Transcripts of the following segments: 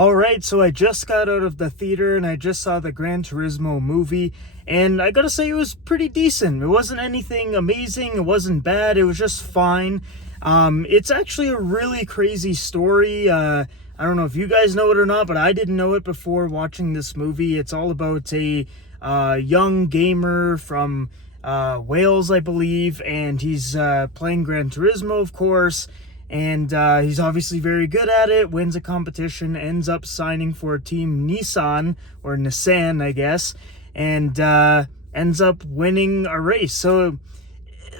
All right, so I just got out of the theater and I just saw the Gran Turismo movie, and I gotta say it was pretty decent. It wasn't anything amazing, it wasn't bad, it was just fine. It's actually a really crazy story. I don't know if you guys know it or not, but I didn't know it before watching this movie. It's all about a young gamer from Wales, I believe, and he's playing Gran Turismo, of course. And he's obviously very good at it, wins a competition, ends up signing for Team Nissan, or Nissan, I guess, and ends up winning a race. So,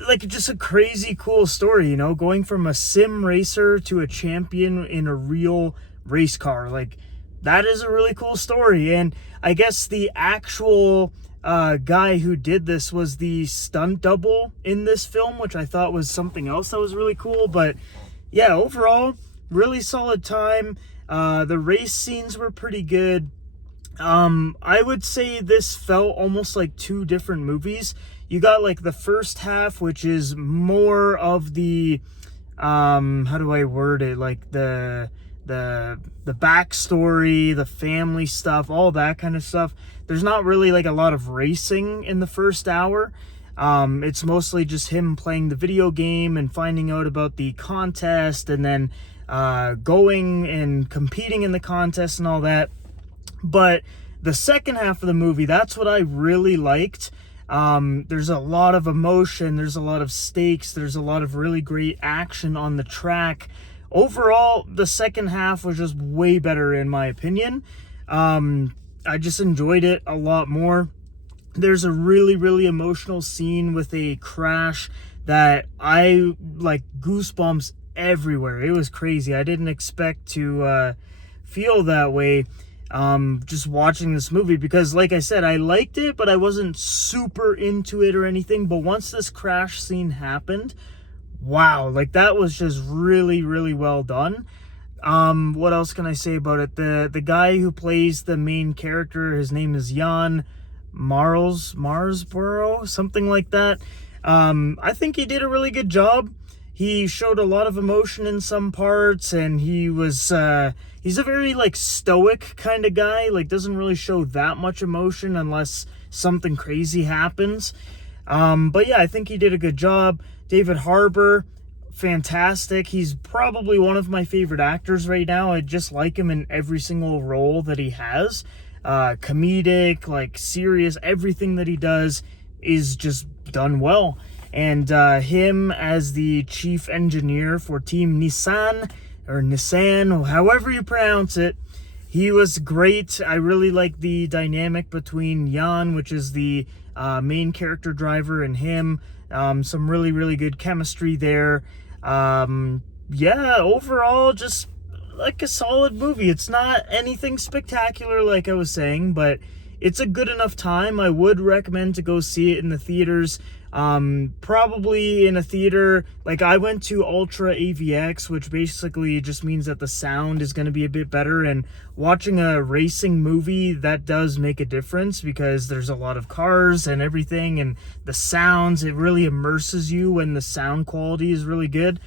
like, just a crazy cool story, you know, going from a sim racer to a champion in a real race car. Like, that is a really cool story. And I guess the actual guy who did this was the stunt double in this film, which I thought was something else that was really cool. But yeah, overall, really solid time. The race scenes were pretty good. I would say this felt almost like two different movies. You got like the first half, which is more of the, how do I word it? Like the backstory, the family stuff, all that kind of stuff. There's not really like a lot of racing in the first hour. It's mostly just him playing the video game and finding out about the contest, and then going and competing in the contest and all that. But the second half of the movie, that's what I really liked. There's a lot of emotion, there's a lot of stakes, there's a lot of really great action on the track. Overall, the second half was just way better in my opinion. I just enjoyed it a lot more. There's a really, really emotional scene with a crash that I, like, goosebumps everywhere. It was crazy. I didn't expect to feel that way just watching this movie, because, like I said, I liked it, but I wasn't super into it or anything. But once this crash scene happened, wow, like, that was just really, really well done. What else can I say about it? The guy who plays the main character, his name is Jan Marsborough, something like that. I think he did a really good job. He showed a lot of emotion in some parts, and he was he's a very, like, stoic kind of guy, like, doesn't really show that much emotion unless something crazy happens. But yeah, I think he did a good job. David Harbour, fantastic. He's probably one of my favorite actors right now. I just like him in every single role that he has. Comedic, like, serious, everything that he does is just done well. And him as the chief engineer for Team Nissan, or Nissan, however you pronounce it, he was great. I really like the dynamic between Jan, which is the main character driver, and him. Some really, really good chemistry there. Yeah, overall, just like a solid movie. It's not anything spectacular, like I was saying, but it's a good enough time. I would recommend to go see it in the theaters. Probably in a theater, like, I went to Ultra AVX, which basically just means that the sound is going to be a bit better. And watching a racing movie, that does make a difference, because there's a lot of cars and everything, and the sounds, it really immerses you when the sound quality is really good.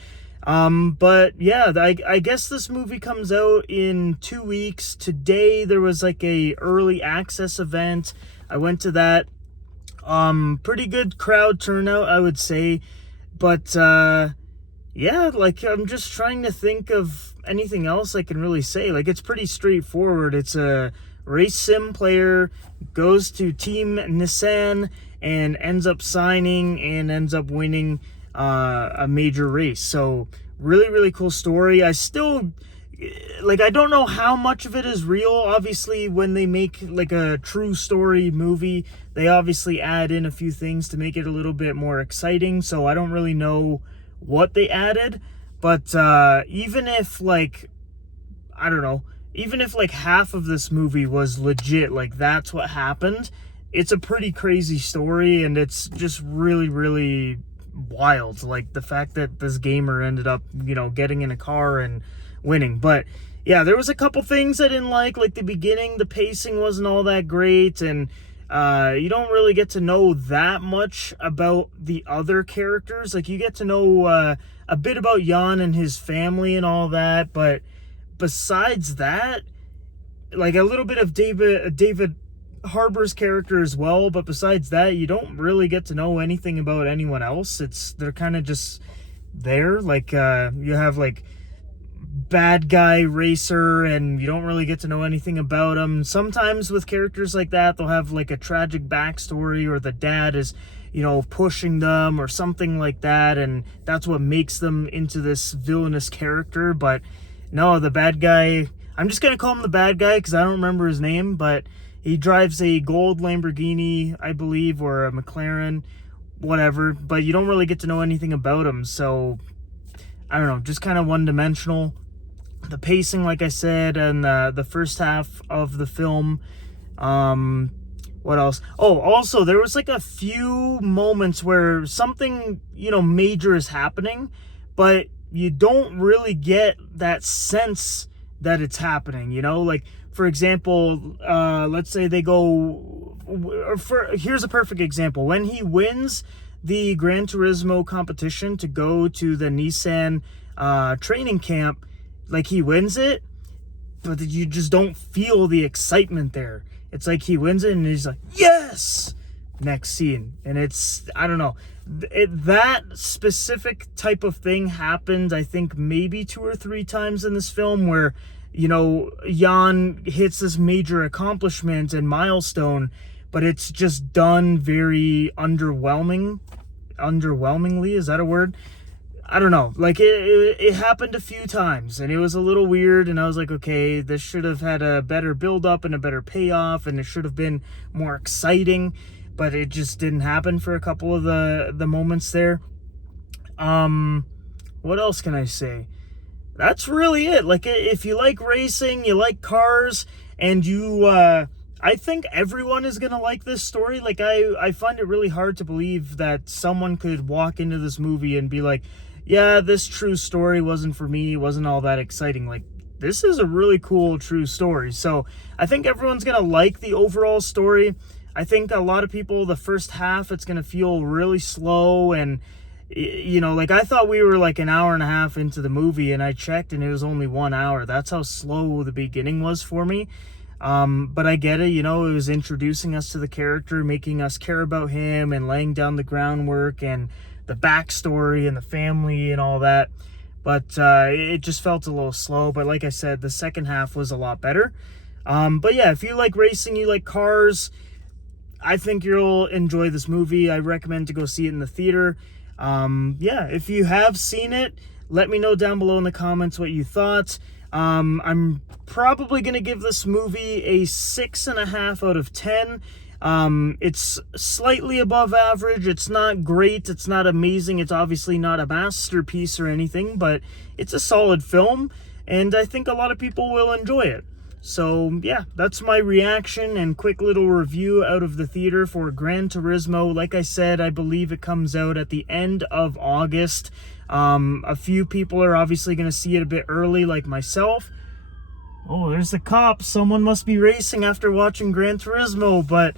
But yeah, I guess this movie comes out in 2 weeks. Today there was like a early access event. I went to that. Pretty good crowd turnout, I would say. But yeah, like, I'm just trying to think of anything else I can really say. Like, it's pretty straightforward. It's a race sim player, goes to Team Nissan and ends up signing and ends up winning a major race. So really, really cool story. I still, like, I don't know how much of it is real. Obviously, when they make, like, a true story movie, they obviously add in a few things to make it a little bit more exciting. So I don't really know what they added. But even if, like, I don't know, even if, like, half of this movie was legit, like, that's what happened, it's a pretty crazy story, and it's just really, really wild. Like, the fact that this gamer ended up, you know, getting in a car and winning. But yeah, there was a couple things I didn't like the beginning, the pacing wasn't all that great, and you don't really get to know that much about the other characters. Like, you get to know a bit about Jan and his family and all that, but besides that, like a little bit of David Harbour's character as well, but besides that, you don't really get to know anything about anyone else. They're kind of just there. Like you have like bad guy racer, and you don't really get to know anything about them. Sometimes with characters like that, they'll have like a tragic backstory, or the dad is, pushing them or something like that, and that's what makes them into this villainous character. But no, the bad guy, I'm just gonna call him the bad guy because I don't remember his name, but he drives a gold Lamborghini, I believe, or a McLaren, whatever, but you don't really get to know anything about him. So I don't know, just kind of one-dimensional. The pacing, like I said, and the first half of the film. What else? Oh, also, there was like a few moments where something, major is happening, but you don't really get that sense that it's happening, Like, for example, let's say they go... Here's a perfect example. When he wins the Gran Turismo competition to go to the Nissan training camp, like, he wins it, but you just don't feel the excitement there. It's like he wins it and he's like, yes! Next scene. And it's, I don't know. That specific type of thing happened, I think, maybe 2 or 3 times in this film where, Jan hits this major accomplishment and milestone, but it's just done very underwhelmingly. Is that a word? I don't know. Like, it happened a few times, and it was a little weird, and I was like, okay, this should have had a better build-up and a better payoff, and it should have been more exciting, but it just didn't happen for a couple of the moments there. What else can I say? That's really it. Like, if you like racing, you like cars, and you... I think everyone is going to like this story. Like, I find it really hard to believe that someone could walk into this movie and be like, yeah, this true story wasn't for me, wasn't all that exciting. Like, this is a really cool true story. So I think everyone's going to like the overall story. I think a lot of people, the first half, it's going to feel really slow. And, like, I thought we were like an hour and a half into the movie, and I checked and it was only 1 hour. That's how slow the beginning was for me. But I get it, it was introducing us to the character, making us care about him, and laying down the groundwork and the backstory and the family and all that. But it just felt a little slow. But like I said, the second half was a lot better. But yeah, if you like racing, you like cars, I think you'll enjoy this movie. I recommend to go see it in the theater. Yeah, if you have seen it, let me know down below in the comments what you thought. I'm probably going to give this movie a 6.5 out of 10. It's slightly above average. It's not great. It's not amazing. It's obviously not a masterpiece or anything, but it's a solid film, and I think a lot of people will enjoy it. So yeah, that's my reaction and quick little review out of the theater for Gran Turismo. Like I said, I believe it comes out at the end of August. A few people are obviously going to see it a bit early, like myself. Oh, there's the cops. Someone must be racing after watching Gran Turismo. But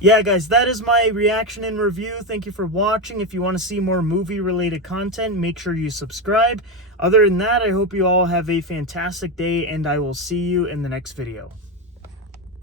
yeah, guys, that is my reaction and review. Thank you for watching. If you want to see more movie-related content, make sure you subscribe. Other than that, I hope you all have a fantastic day, and I will see you in the next video.